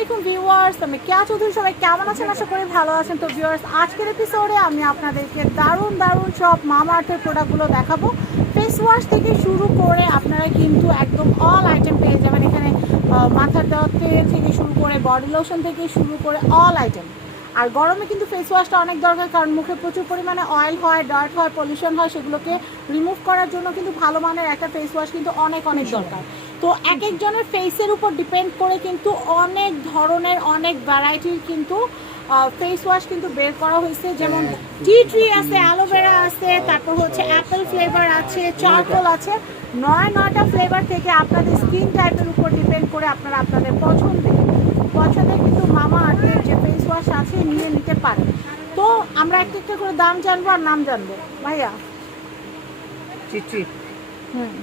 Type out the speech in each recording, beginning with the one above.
আলাইকুম ভিউয়ার্স আমি কেয়া চৌধুরী, সবাই কেমন আছেন? আশা করি ভালো আছেন। তো ভিউয়ার্স, আজকের এপিসোডে আমি আপনাদেরকে দারুণ দারুণ সব মামা আর্থের প্রোডাক্টগুলো দেখাবো। ফেস ওয়াশ থেকে শুরু করে আপনারা কিন্তু একদম অল আইটেম পেয়ে যাবেন এখানে মাথার দেওয়া থেকে শুরু করে বডি লোশন থেকে শুরু করে অল আইটেম আর গরমে কিন্তু ফেস ওয়াশটা অনেক দরকার, কারণ মুখে প্রচুর পরিমাণে অয়েল হয় ডার্ট হয় পলিউশন হয়, সেগুলোকে রিমুভ করার জন্য কিন্তু ভালো মানের একটা ফেস ওয়াশ কিন্তু অনেক অনেক দরকার। তো এক একজনের ফেসের উপর ডিপেন্ড করে কিন্তু অনেক ধরনের অনেক ভ্যারাইটির কিন্তু ফেস ওয়াশ কিন্তু বের করা হয়েছে। যেমন টি ট্রি আছে অ্যালোভেরা আছে তারপর হচ্ছে অ্যাপেল ফ্লেভার আছে চারকোল আছে। নয় নয়টা ফ্লেভার থেকে আপনাদের স্কিন টাইপের উপর ডিপেন্ড করে আপনারা আপনাদের পছন্দের পছন্দের কিন্তু মামা আর্থের যে ফেস ওয়াশ আছে নিয়ে নিতে পারেন। তো আমরা একটা একটা করে দাম জানব আর নাম জানব। ভাইয়া? হুম।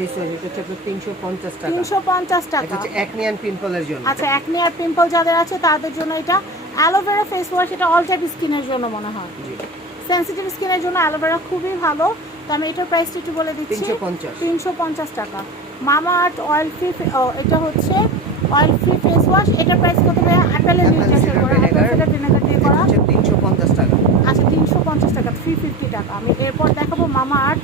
ফেস এটা হচ্ছে টাকা। এটা টাকা হচ্ছে পিম্পলের জন্য। আচ্ছা একনি আর পিম্পল যাদের আছে তাদের জন্য এটা অ্যালোভেরা ফেস ওয়াশ এটা অল টাইপ স্কিনের জন্য মনে হয়। জি। সেনসিটিভ স্কিনের জন্য অ্যালোভেরা খুবই ভালো। তো আমি এটার প্রাইসটা একটু বলে দিচ্ছি। 350 তিনশো পঞ্চাশ টাকা। মামা আর্ট অয়েল ফ্রি এটা হচ্ছে অয়েল ফ্রি ফেস ওয়াশ এটার প্রাইস কত অ্যাপেলের করা। অ্যাপেল ভিনেগার দিয়ে করা। টাকা। আচ্ছা তিনশো পঞ্চাশ টাকা থ্রি ফিফটি টাকা। আমি এরপর দেখাবো Mamaearth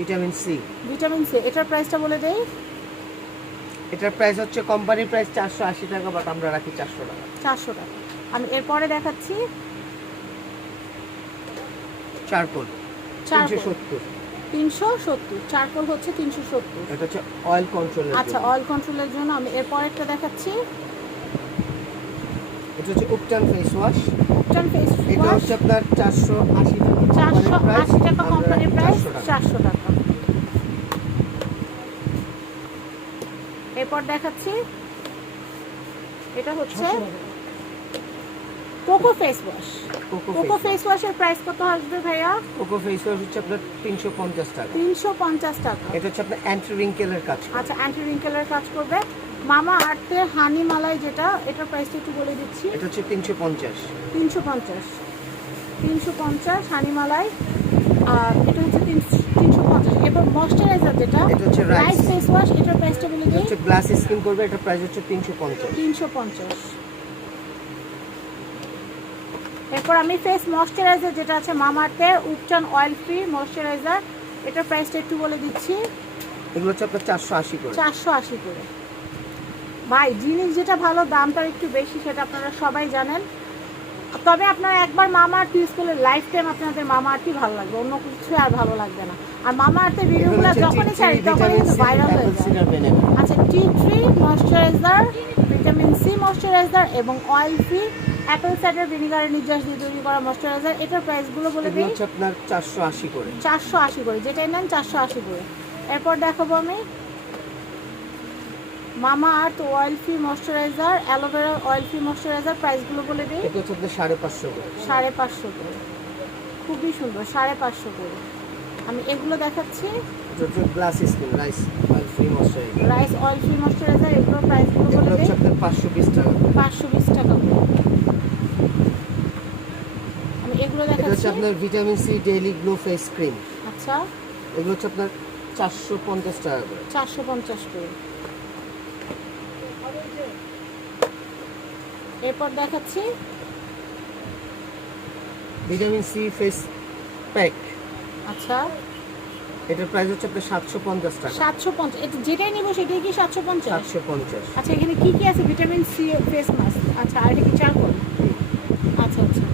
vitamin C. Vitamin C এটার প্রাইসটা বলে দেই। এটার প্রাইস হচ্ছে কোম্পানির প্রাইস চারশো আশি টাকা বাট আমরা রাখি চারশো টাকা। চারশো টাকা। আমি এরপরে দেখাচ্ছি। চারকোল। তিনশো সত্তর। তিনশো সত্তর। চারকোল হচ্ছে তিনশো সত্তর। এটা হচ্ছে অয়েল কন্ট্রোলের আচ্ছা অয়েল কন্ট্রোলের জন্য আমি এরপর একটা দেখাচ্ছি। এটা হচ্ছে ubtan face wash ubtan face wash এটা হচ্ছে আপনার চারশো আশি টাকা চারশো আশি টাকা কোম্পানির প্রাইস 400 চারশো টাকা। এরপর দেখাচ্ছি। এটা হচ্ছে coco face wash. Coco face ওয়াশের প্রাইস কত আসবে ভাইয়া? কোকো ফেস ওয়াশ হচ্ছে আপনার 350 টাকা। 350 টাকা। এটা হচ্ছে আপনার অ্যান্টি রিঙ্কেলের কাজ আচ্ছা অ্যান্টি রিঙ্কেলের কাজ করবে। মামা আর্থে হানি মালাই যেটা এটার প্রাইসটা একটু বলে দিচ্ছি। এটা হচ্ছে 350 350 350 হানি মালাই আর এটা হচ্ছে 300 এরপর ময়শ্চারাইজার যেটা এটা হচ্ছে রাইস ফেস ওয়াশ এটার প্রাইসটা বলে দিই হচ্ছে গ্লাস স্কিন করবে এটার প্রাইস হচ্ছে 350 350 এরপর আমি ফেস ময়শ্চারাইজার যেটা আছে মামাতে উপচান অয়েল ফ্রি ময়শ্চারাইজার এটার প্রাইসটা একটু বলে দিচ্ছি। এগুলো হচ্ছে আপনার 480 করে। 480 করে। ভাই জিনিস যেটা ভালো দামটা একটু বেশি সেটা আপনারা সবাই জানেন। তবে আপনারা একবার মামা আর্ট ইউজ করলে লাইফ টাইম আপনাদের মামা আর্টই ভালো লাগবে অন্য কিছু আর ভালো লাগবে না। আর মামা এগুলো ভিডিওগুলো যখনই ছাড়ি তখনই কিন্তু ভাইরাল হয়ে যায়। আচ্ছা tea tree moisturiser vitamin C moisturiser এবং অয়েল ফ্রি অ্যাপেল সাইডার ভিনিগারের নির্যাস দিয়ে তৈরি করা ময়শ্চারাইজার এটার প্রাইসগুলো বলে দিই। আপনার চারশো আশি করে। চারশো আশি করে যেটাই নেন চারশো আশি করে। এরপর দেখাবো আমি Mamaearth oil free moisturiser aloe vera oil free moisturiser প্রাইসগুলো বলে দিই। এটা হচ্ছে সাড়ে পাঁচশো করে। সাড়ে পাঁচশো করে। খুবই সুন্দর সাড়ে পাঁচশো করে। আমি এগুলো দেখাচ্ছি। Glass skin rice oil free moisturiser. Rice oil free moisturiser এগুলোর প্রাইসগুলো এগুলো বলে দিই আপনার পাঁচশো বিশ টাকা। পাঁচশো বিশ টাকা করে। আমি এগুলো এটা হচ্ছে দেখাচ্ছি। আপনার vitamin C daily glow face cream. আচ্ছা। এগুলো হচ্ছে আপনার চারশো পঞ্চাশ টাকা করে। চারশো পঞ্চাশ করে। এরপর দেখাচ্ছি। Vitamin C face pack. আচ্ছা। এটার প্রাইস হচ্ছে আপনার সাতশো পঞ্চাশ টাকা। সাতশো পঞ্চাশ। এটা যেটাই নিবো সেটাই কি সাতশো পঞ্চাশ? সাতশো পঞ্চাশ। আচ্ছা এখানে কি কি আছে? Vitamin C face mask. আচ্ছা আর এটা কি চারকোল? আচ্ছা আচ্ছা।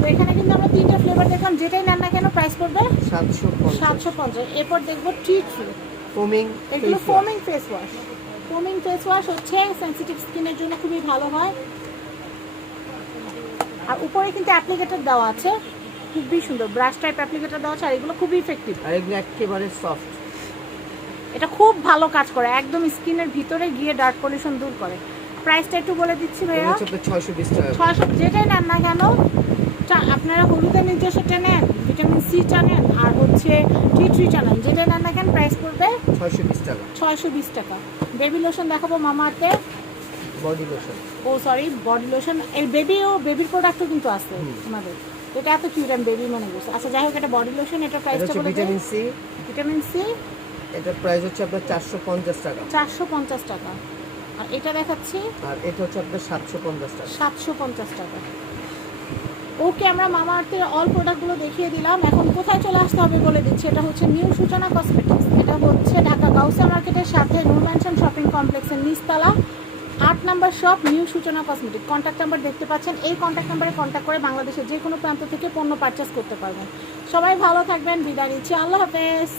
তো এখানে কিন্তু আমরা তিনটা ফ্লেভার দেখলাম। যেটাই নেন না কেন প্রাইস করবে সাতশো সাতশো পঞ্চাশ। এরপর দেখব টি ট্রি ফোমিং এগুলো foaming face wash foaming face wash হচ্ছে সেনসিটিভ স্কিনের জন্য খুবই ভালো হয়। আর উপরে কিন্তু অ্যাপ্লিকেটর দেওয়া আছে। খুবই সুন্দর। ব্রাশ টাইপ অ্যাপ্লিকেটর দেওয়া আছে আর এগুলো খুবই ইফেক্টিভ আর এগুলো একেবারে সফট এটা খুব ভালো কাজ করে। একদম স্কিনের ভিতরে গিয়ে ডার্ক পলিউশন দূর করে। প্রাইসটা একটু বলে দিচ্ছি ভাইয়া। ছয়শো বিশ টাকা। ছয়শো যেটাই নেন না কেন আপনারা হলুদের নির্দেশটা নেন ভিটামিন সিটা নেন আর হচ্ছে টি ট্রিটা নেন। যেটাই নেন না কেন প্রাইস পড়বে ছয়শো বিশ টাকা। ছয়শো বিশ টাকা। বেবি লোশন দেখাবো মামাতে বডি লোশন ও সরি বডি লোশন এই বেবি ও বেবির প্রোডাক্টও কিন্তু আছে। আমাদের। এটা এত কিউট আমি বেবি মনে করছি। আচ্ছা যাই হোক এটা বডি লোশন এটা প্রাইসটা বলে ভিটামিন সি ভিটামিন সি এটার প্রাইস হচ্ছে আপনার চারশো পঞ্চাশ টাকা। চারশো পঞ্চাশ টাকা। আর এটা দেখাচ্ছি? আর এটা হচ্ছে আপনার সাতশো পঞ্চাশ টাকা। সাতশো পঞ্চাশ টাকা। ওকে আমরা মামা আর্থের অল প্রোডাক্টগুলো দেখিয়ে দিলাম। এখন কোথায় চলে আসতে হবে বলে দিচ্ছি। এটা হচ্ছে নিউ সূচনা কসমেটিক্স এটা হচ্ছে ঢাকা গাউসিয়া মার্কেটের সাথে ম্যানশন শপিং কমপ্লেক্সের নিচতলা। Number shop new Suchana cosmetic. Contact number দেখতে পাচ্ছেন। এই কন্ট্যাক্ট নাম্বারে কন্ট্যাক্ট করে বাংলাদেশের যে কোনো প্রান্ত থেকে পণ্য পারচেস করতে পারবেন। সবাই ভালো থাকবেন। বিদায় নিচ্ছি। আল্লাহ হাফেজ।